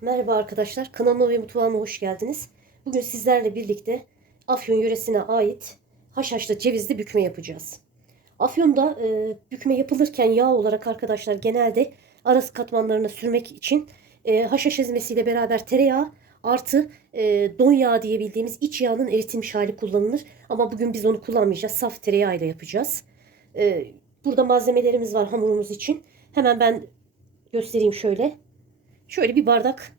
Merhaba arkadaşlar, kanalıma ve mutfağıma hoş geldiniz. Bugün sizlerle birlikte Afyon yöresine ait haşhaşlı cevizli bükme yapacağız. Afyon'da e, bükme yapılırken yağ olarak arkadaşlar genelde arası katmanlarına sürmek için e, haşhaş ezmesiyle beraber tereyağı artı e, don yağı diye bildiğimiz iç yağının eritilmiş hali kullanılır. Ama bugün biz onu kullanmayacağız, saf tereyağı ile yapacağız. E, burada malzemelerimiz var hamurumuz için. Hemen ben göstereyim şöyle. Şöyle bir bardak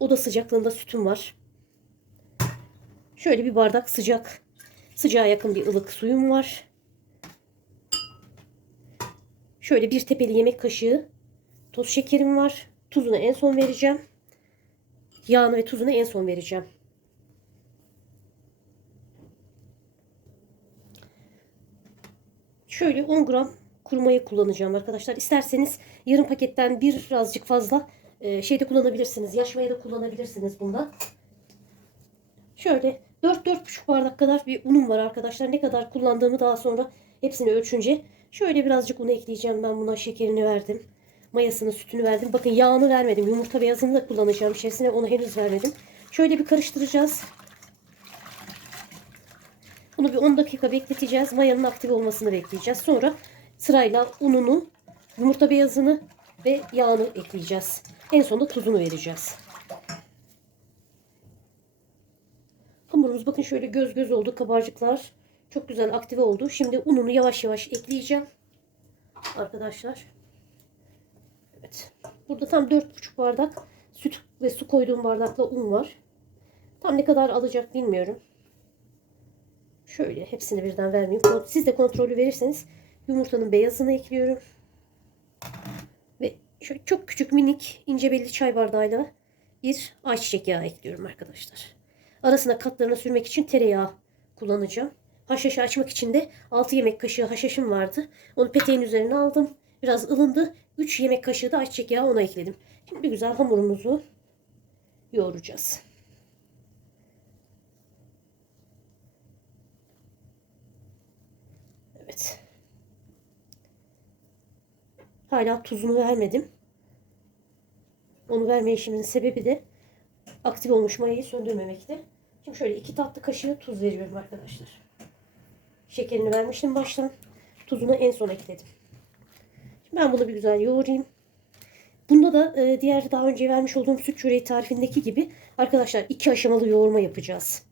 oda sıcaklığında sütüm var. Şöyle bir bardak sıcak, sıcağa yakın bir ılık suyum var. Şöyle bir tepeli yemek kaşığı toz şekerim var. Tuzunu en son vereceğim. Yağını ve tuzunu en son vereceğim. Şöyle 10 gram kuru kullanacağım arkadaşlar. İsterseniz yarım paketten birazcık fazla e, şeyde kullanabilirsiniz. Yaş maya da kullanabilirsiniz bunda. Şöyle 4-4,5 bardak kadar bir unum var arkadaşlar. Ne kadar kullandığımı daha sonra hepsini ölçünce şöyle birazcık un ekleyeceğim. Ben buna şekerini verdim. Mayasını, sütünü verdim. Bakın yağını vermedim. Yumurta beyazını da kullanacağım içerisine. Onu henüz vermedim. Şöyle bir karıştıracağız. Bunu bir 10 dakika bekleteceğiz. Mayanın aktif olmasını bekleyeceğiz. Sonra sırayla ununu, yumurta beyazını ve yağını ekleyeceğiz. En sonunda tuzunu vereceğiz. Hamurumuz bakın şöyle göz göz oldu. Kabarcıklar çok güzel aktive oldu. Şimdi ununu yavaş yavaş ekleyeceğim. Arkadaşlar. Evet. Burada tam 4,5 bardak süt ve su koyduğum bardakla un var. Tam ne kadar alacak bilmiyorum. Şöyle hepsini birden vermeyeyim. Siz de kontrolü verirseniz yumurtanın beyazını ekliyorum. Çok küçük minik ince belli çay bardağıyla bir ayçiçek yağı ekliyorum arkadaşlar. Arasına katlarına sürmek için tereyağı kullanacağım. Haşhaşı açmak için de 6 yemek kaşığı haşhaşım vardı. Onu peteğin üzerine aldım. Biraz ılındı. 3 yemek kaşığı da ayçiçek yağı ona ekledim. Şimdi bir güzel hamurumuzu yoğuracağız. Evet. Hala tuzunu vermedim. Onu verme işimin sebebi de aktif olmuş mayayı söndürmemekte. Şimdi şöyle iki tatlı kaşığı tuz veriyorum arkadaşlar. Şekerini vermiştim baştan. Tuzunu en son ekledim. Şimdi ben bunu bir güzel yoğurayım. Bunda da e, diğer daha önce vermiş olduğum süt çöreği tarifindeki gibi arkadaşlar iki aşamalı yoğurma yapacağız.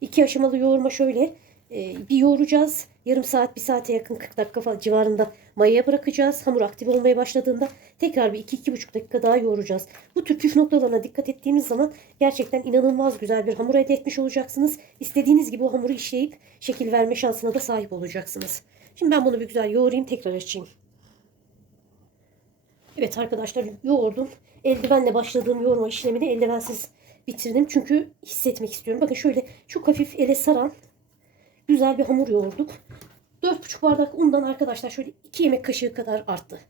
İki aşamalı yoğurma şöyle e, bir yoğuracağız. Yarım saat, bir saate yakın 40 dakika falan civarında mayaya bırakacağız. Hamur aktif olmaya başladığında tekrar bir 2-2,5 dakika daha yoğuracağız. Bu tür püf noktalarına dikkat ettiğimiz zaman gerçekten inanılmaz güzel bir hamur elde etmiş olacaksınız. İstediğiniz gibi o hamuru işleyip şekil verme şansına da sahip olacaksınız. Şimdi ben bunu bir güzel yoğurayım tekrar açayım. Evet arkadaşlar yoğurdum. Eldivenle başladığım yoğurma işlemini eldivensiz bitirdim. Çünkü hissetmek istiyorum. Bakın şöyle çok hafif ele saran güzel bir hamur yoğurduk. 4,5 bardak undan arkadaşlar şöyle 2 yemek kaşığı kadar arttı.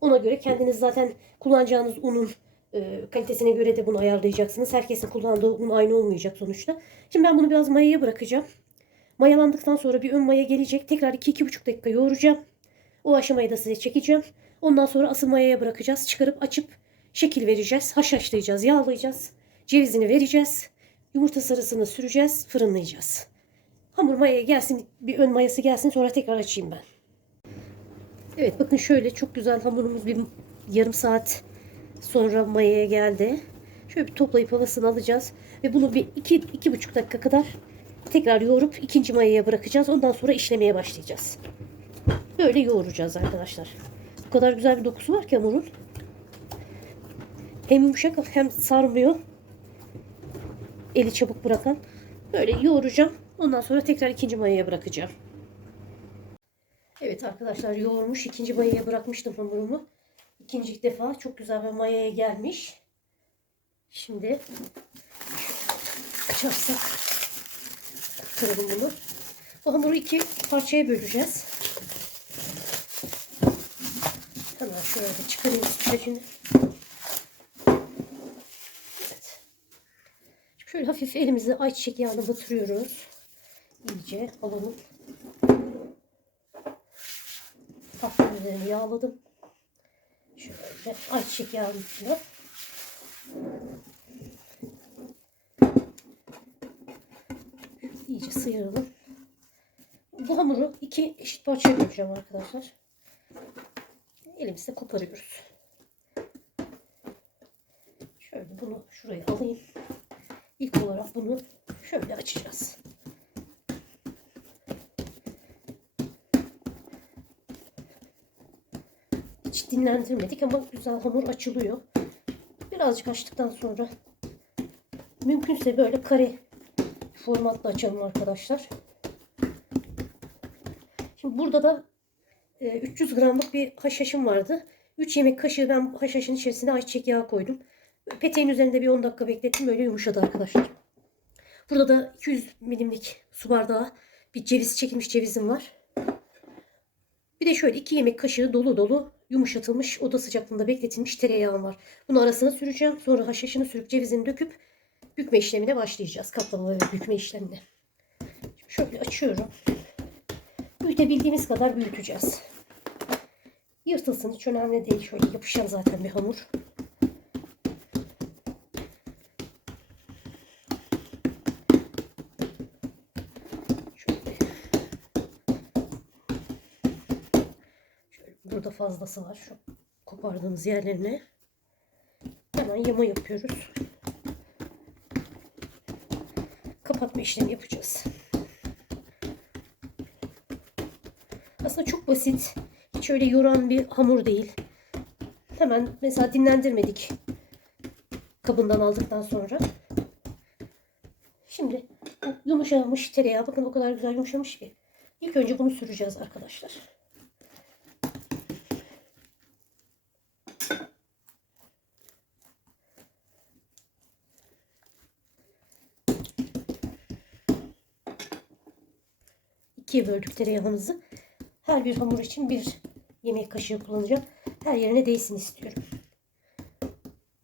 Ona göre kendiniz zaten kullanacağınız unun e, kalitesine göre de bunu ayarlayacaksınız. Herkesin kullandığı un aynı olmayacak sonuçta. Şimdi ben bunu biraz mayaya bırakacağım. Mayalandıktan sonra bir ön maya gelecek. Tekrar 2-2,5 dakika yoğuracağım. O aşamayı da size çekeceğim. Ondan sonra asıl mayaya bırakacağız. Çıkarıp açıp şekil vereceğiz. Haşhaşlayacağız, yağlayacağız. Cevizini vereceğiz. Yumurta sarısını süreceğiz, fırınlayacağız. Hamur mayaya gelsin, bir ön mayası gelsin sonra tekrar açayım ben. Evet bakın şöyle çok güzel hamurumuz bir yarım saat sonra mayaya geldi. Şöyle bir toplayıp havasını alacağız. Ve bunu bir iki, iki buçuk dakika kadar tekrar yoğurup ikinci mayaya bırakacağız. Ondan sonra işlemeye başlayacağız. Böyle yoğuracağız arkadaşlar. Bu kadar güzel bir dokusu var ki hamurun. Hem yumuşak hem sarmıyor. Eli çabuk bırakan. Böyle yoğuracağım. Ondan sonra tekrar ikinci mayaya bırakacağım. Evet arkadaşlar yoğurmuş. ikinci mayaya bırakmıştım hamurumu. İkinci defa çok güzel bir mayaya gelmiş. Şimdi açarsak kıralım bunu. Bu hamuru iki parçaya böleceğiz. Hemen şöyle çıkarayım sütlaçını. Evet. Şöyle hafif elimizi ayçiçek yağına batırıyoruz iyice alınıp tatlının üzerine yağladım. Şöyle ayçiçek yağının içine. İyice sıyıralım. Bu hamuru iki eşit parçaya böleceğim arkadaşlar. Elimizle koparıyoruz. Şöyle bunu şuraya alayım. İlk olarak bunu şöyle açacağız. Hiç dinlendirmedik ama güzel hamur açılıyor. Birazcık açtıktan sonra mümkünse böyle kare formatla açalım arkadaşlar. Şimdi burada da e, 300 gramlık bir haşhaşım vardı. 3 yemek kaşığı ben haşhaşın içerisine ayçiçek yağı koydum. Peteğin üzerinde bir 10 dakika beklettim. Böyle yumuşadı arkadaşlar. Burada da 200 milimlik su bardağı bir ceviz çekilmiş cevizim var. Bir de şöyle 2 yemek kaşığı dolu dolu yumuşatılmış oda sıcaklığında bekletilmiş tereyağım var. Bunu arasına süreceğim. Sonra haşhaşını sürüp cevizini döküp bükme işlemine başlayacağız. Katlama ve bükme işlemine. Şöyle açıyorum. Büyütebildiğimiz kadar büyüteceğiz. Yırtılsın hiç önemli değil. Şöyle yapışan zaten bir hamur. Şöyle. Şöyle burada fazlası var. Şu kopardığımız yerlerine. Hemen yama yapıyoruz. Kapatma işlemi yapacağız. Aslında çok basit. Hiç öyle yoran bir hamur değil. Hemen mesela dinlendirmedik. Kabından aldıktan sonra. Şimdi yumuşamış tereyağı. Bakın o kadar güzel yumuşamış ki. İlk önce bunu süreceğiz arkadaşlar. İkiye böldük tereyağımızı. Her bir hamur için bir yemek kaşığı kullanacağım. Her yerine değsin istiyorum.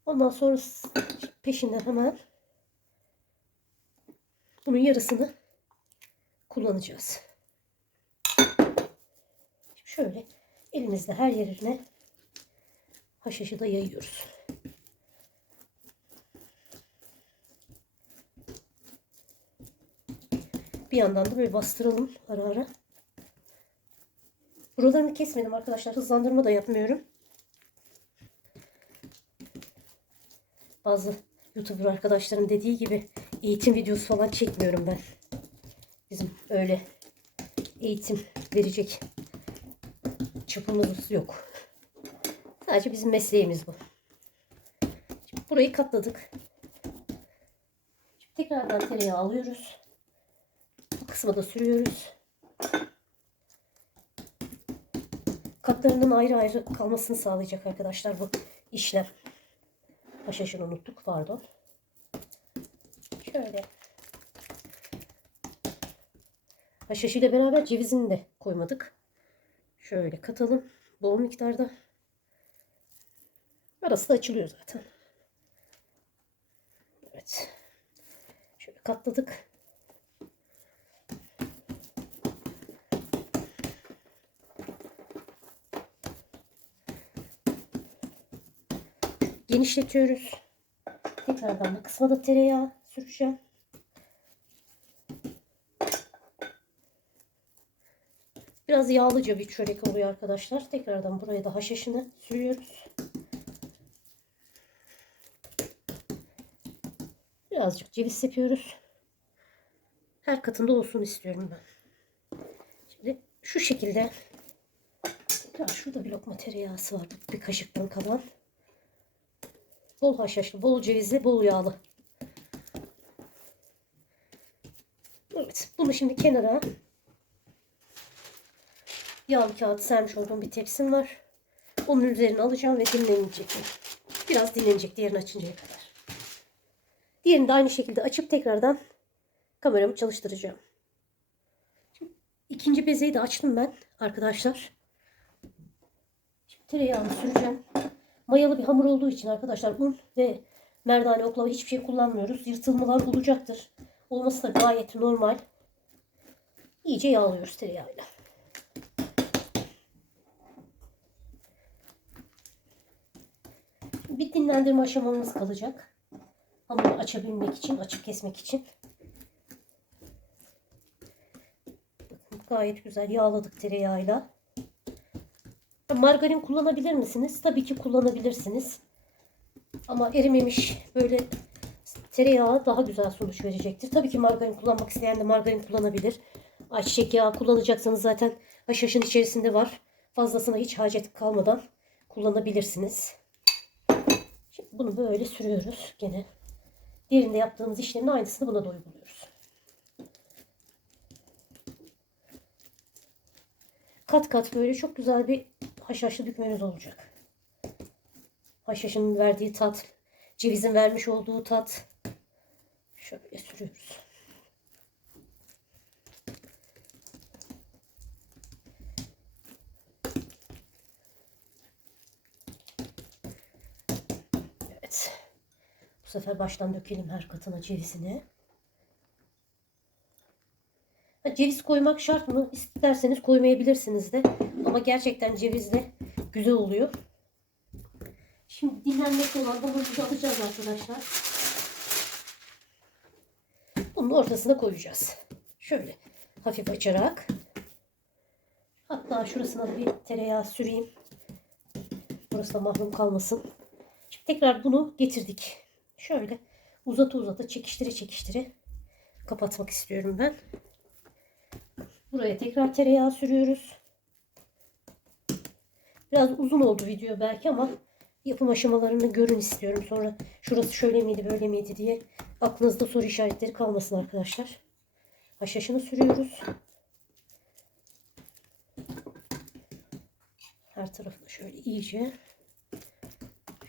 Ondan sonra peşinden hemen bunun yarısını kullanacağız. Şöyle elimizde her yerine haşhaşı da yayıyoruz. Bir yandan da böyle bastıralım ara ara. Buralarını kesmedim arkadaşlar. Hızlandırma da yapmıyorum. Bazı YouTuber arkadaşların dediği gibi eğitim videosu falan çekmiyorum ben. Bizim öyle eğitim verecek çapımız yok. Sadece bizim mesleğimiz bu. Şimdi burayı katladık. Şimdi tekrardan tereyağı alıyoruz. Kısma sürüyoruz. Katlarının ayrı ayrı kalmasını sağlayacak arkadaşlar bu işlem. Haşhaşını unuttuk pardon. Şöyle. Haşhaşıyla beraber cevizini de koymadık. Şöyle katalım. Bol miktarda. Arası da açılıyor zaten. Evet. Şöyle katladık. Genişletiyoruz. Tekrardan bu kısma da tereyağı süreceğim. Biraz yağlıca bir çörek oluyor arkadaşlar. Tekrardan buraya da haşhaşını sürüyoruz. Birazcık ceviz yapıyoruz. Her katında olsun istiyorum ben. Şimdi şu şekilde ya şurada bir lokma tereyağısı var. Bir kaşıktan kalan. Bol haşhaşlı, bol cevizli, bol yağlı. Evet. Bunu şimdi kenara yağlı kağıt sermiş olduğum bir tepsim var. Onun üzerine alacağım ve dinlenecek. Biraz dinlenecek diğerini açıncaya kadar. Diğerini de aynı şekilde açıp tekrardan kameramı çalıştıracağım. Şimdi ikinci bezeyi de açtım ben arkadaşlar. Şimdi tereyağını süreceğim. Mayalı bir hamur olduğu için arkadaşlar un ve merdane oklava hiçbir şey kullanmıyoruz. Yırtılmalar olacaktır. Olması da gayet normal. İyice yağlıyoruz tereyağıyla. Bir dinlendirme aşamamız kalacak. Hamuru açabilmek için, açıp kesmek için. Gayet güzel yağladık tereyağıyla. Margarin kullanabilir misiniz? Tabii ki kullanabilirsiniz. Ama erimemiş böyle tereyağı daha güzel sonuç verecektir. Tabii ki margarin kullanmak isteyen de margarin kullanabilir. Ayçiçek yağı kullanacaksanız zaten haşhaşın içerisinde var. Fazlasına hiç hacet kalmadan kullanabilirsiniz. Şimdi bunu böyle sürüyoruz gene. Diğerinde yaptığımız işlemin aynısını buna da uyguluyoruz. Kat kat böyle çok güzel bir haşhaşlı bükmeniz olacak. Haşhaşın verdiği tat, cevizin vermiş olduğu tat. Şöyle sürüyoruz. Evet. Bu sefer baştan dökelim her katına cevizini. Ha, Ceviz koymak şart mı? İsterseniz koymayabilirsiniz de. Ama gerçekten cevizle güzel oluyor. Şimdi dinlenmekte olan hamurumuzu alacağız arkadaşlar. Bunun ortasına koyacağız. Şöyle hafif açarak. Hatta şurasına bir tereyağı süreyim. Burası da mahrum kalmasın. Şimdi tekrar bunu getirdik. Şöyle uzata uzata çekiştire çekiştire kapatmak istiyorum ben. Buraya tekrar tereyağı sürüyoruz. Biraz uzun oldu video belki ama yapım aşamalarını görün istiyorum. Sonra şurası şöyle miydi böyle miydi diye aklınızda soru işaretleri kalmasın arkadaşlar. Haşhaşını sürüyoruz. Her tarafına şöyle iyice.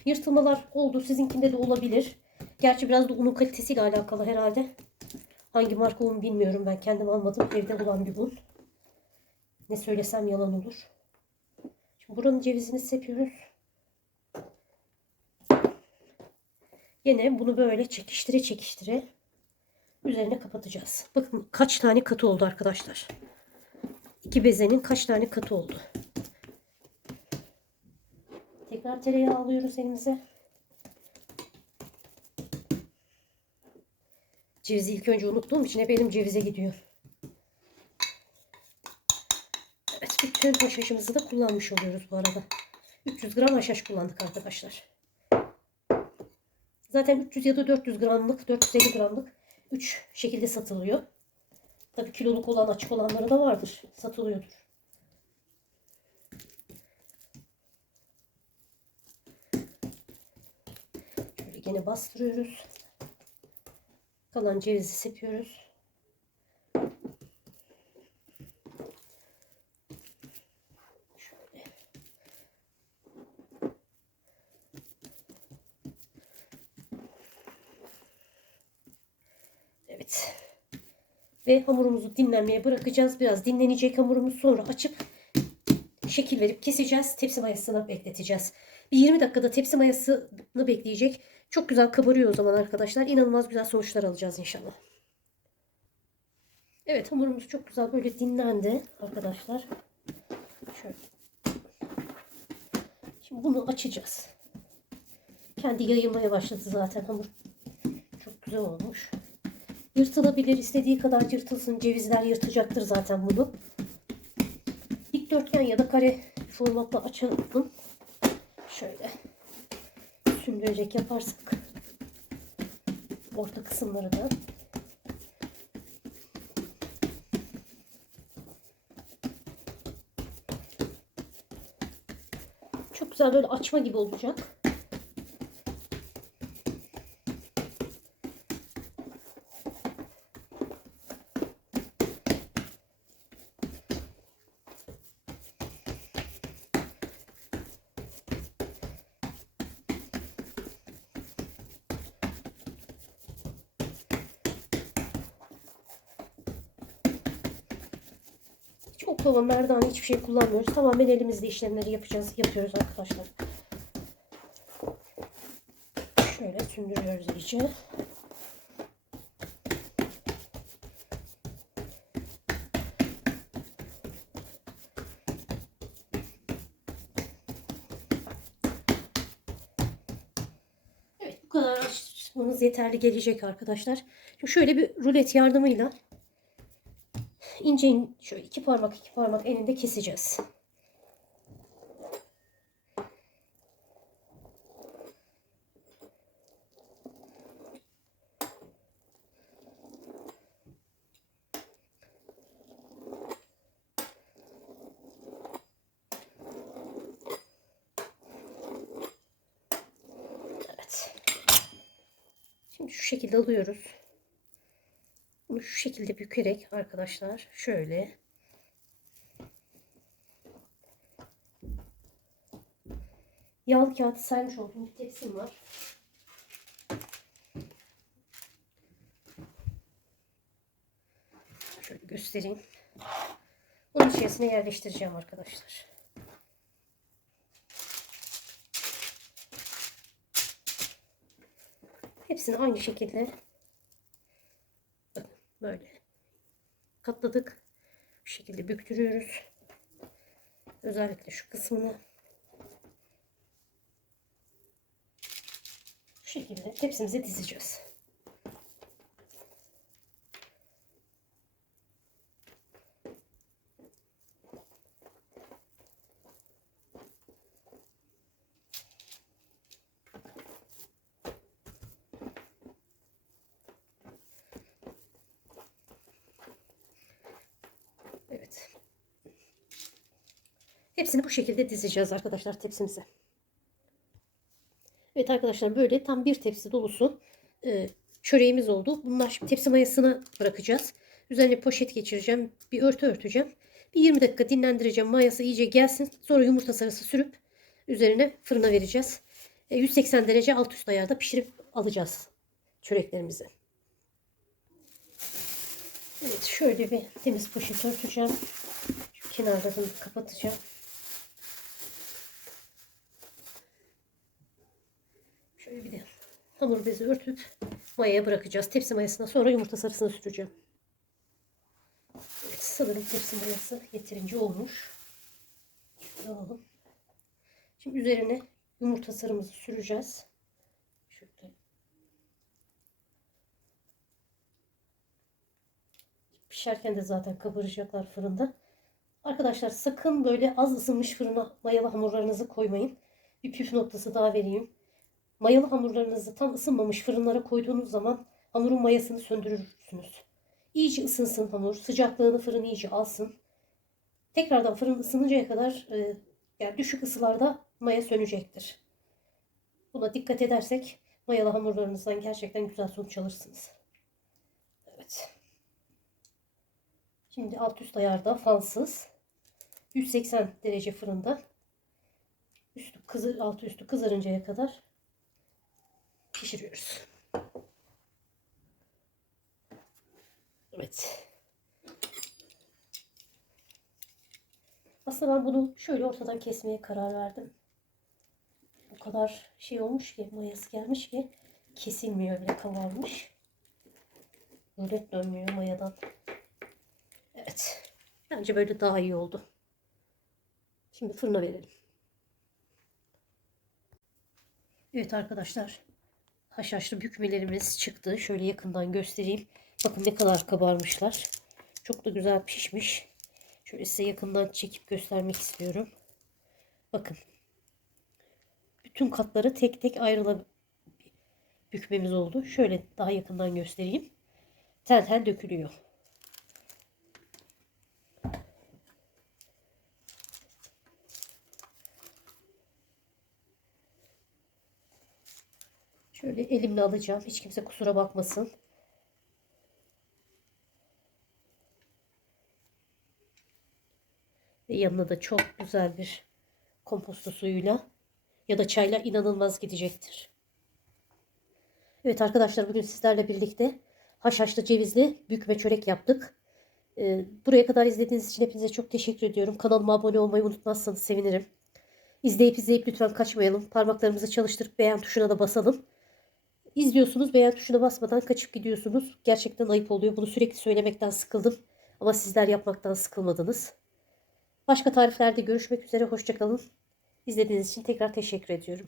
Yırtılmalar oldu. Sizinkinde de olabilir. Gerçi biraz da unun kalitesiyle alakalı herhalde. Hangi marka un bilmiyorum ben. Kendim almadım. Evde olan bir un. Ne söylesem yalan olur. Şimdi buranın cevizini sepiyoruz. Yine bunu böyle çekiştire çekiştire üzerine kapatacağız. Bakın kaç tane katı oldu arkadaşlar. İki bezenin kaç tane katı oldu. Tekrar tereyağı alıyoruz elimize. Cevizi ilk önce unuttuğum için hep elim cevize gidiyor. Bütün haşhaşımızı da kullanmış oluyoruz bu arada. 300 gram haşhaş kullandık arkadaşlar. Zaten 300 ya da 400 gramlık, 450 gramlık 3 şekilde satılıyor. Tabii kiloluk olan açık olanları da vardır. Satılıyordur. Şöyle gene bastırıyoruz. Kalan cevizi sepiyoruz. Şöyle. Evet. Ve hamurumuzu dinlenmeye bırakacağız. Biraz dinlenecek hamurumuz sonra açıp şekil verip keseceğiz. Tepsi mayasına bekleteceğiz. Bir 20 dakikada tepsi mayasını bekleyecek. Çok güzel kabarıyor o zaman arkadaşlar. İnanılmaz güzel sonuçlar alacağız inşallah. Evet hamurumuz çok güzel böyle dinlendi arkadaşlar. Şöyle. Şimdi bunu açacağız. Kendi yayılmaya başladı zaten hamur. Çok güzel olmuş. Yırtılabilir. istediği kadar yırtılsın. Cevizler yırtacaktır zaten bunu. Dikdörtgen ya da kare formatla açalım. Şöyle sündürecek yaparsak orta kısımları da çok güzel böyle açma gibi olacak. Hiç oklava, merdane hiçbir şey kullanmıyoruz. Tamamen elimizde işlemleri yapacağız, yapıyoruz arkadaşlar. Şöyle sündürüyoruz iyice. Kadar açmamız yeterli gelecek arkadaşlar. Şimdi şöyle bir rulet yardımıyla ince in- şöyle iki parmak iki parmak eninde keseceğiz. Evet. Şimdi şu şekilde alıyoruz. Şu şekilde bükerek arkadaşlar şöyle yağlı kağıt sermiş olduğum bir tepsim var. Şöyle göstereyim. Onun içerisine yerleştireceğim arkadaşlar. Hepsini aynı şekilde böyle katladık. Bu şekilde büktürüyoruz. Özellikle şu kısmını şu şekilde tepsimize dizeceğiz. Evet. Hepsini bu şekilde dizeceğiz arkadaşlar tepsimize. Evet arkadaşlar böyle tam bir tepsi dolusu e, çöreğimiz oldu. Bunlar şimdi tepsi mayasına bırakacağız. Üzerine poşet geçireceğim. Bir örtü örteceğim. Bir 20 dakika dinlendireceğim. Mayası iyice gelsin. Sonra yumurta sarısı sürüp üzerine fırına vereceğiz. E, 180 derece alt üst ayarda pişirip alacağız çöreklerimizi. Evet şöyle bir temiz poşet örteceğim. Şu kenarlarını kapatacağım. Bir de hamur bezi örtüp mayaya bırakacağız. Tepsi mayasına sonra yumurta sarısını süreceğim. Evet, sanırım tepsi mayası yeterince olmuş. Alalım. Şimdi üzerine yumurta sarımızı süreceğiz. Şöyle Pişerken de zaten kabaracaklar fırında. Arkadaşlar sakın böyle az ısınmış fırına mayalı hamurlarınızı koymayın. Bir püf noktası daha vereyim. Mayalı hamurlarınızı tam ısınmamış fırınlara koyduğunuz zaman hamurun mayasını söndürürsünüz. İyice ısınsın hamur. Sıcaklığını fırın iyice alsın. Tekrardan fırın ısınıncaya kadar e, yani düşük ısılarda maya sönecektir. Buna dikkat edersek mayalı hamurlarınızdan gerçekten güzel sonuç alırsınız. Evet. Şimdi alt üst ayarda fansız 180 derece fırında üstü kızır altı üstü kızarıncaya kadar pişiriyoruz. Evet. Aslında ben bunu şöyle ortadan kesmeye karar verdim. O kadar şey olmuş ki mayası gelmiş ki kesilmiyor bile kabarmış. Böyle dönmüyor mayadan. Evet. Bence böyle daha iyi oldu. Şimdi fırına verelim. Evet arkadaşlar. Haşhaşlı bükmelerimiz çıktı. Şöyle yakından göstereyim. Bakın ne kadar kabarmışlar. Çok da güzel pişmiş. Şöyle size yakından çekip göstermek istiyorum. Bakın. Bütün katları tek tek ayrıla bükmemiz oldu. Şöyle daha yakından göstereyim. Tel tel dökülüyor. Şöyle elimle alacağım. Hiç kimse kusura bakmasın. Ve yanına da çok güzel bir komposto suyuyla ya da çayla inanılmaz gidecektir. Evet arkadaşlar bugün sizlerle birlikte haşhaşlı cevizli bükme çörek yaptık. Ee, buraya kadar izlediğiniz için hepinize çok teşekkür ediyorum. Kanalıma abone olmayı unutmazsanız sevinirim. İzleyip izleyip lütfen kaçmayalım. Parmaklarımızı çalıştırıp beğen tuşuna da basalım. İzliyorsunuz beğen tuşuna basmadan kaçıp gidiyorsunuz. Gerçekten ayıp oluyor. Bunu sürekli söylemekten sıkıldım. Ama sizler yapmaktan sıkılmadınız. Başka tariflerde görüşmek üzere. Hoşçakalın. İzlediğiniz için tekrar teşekkür ediyorum.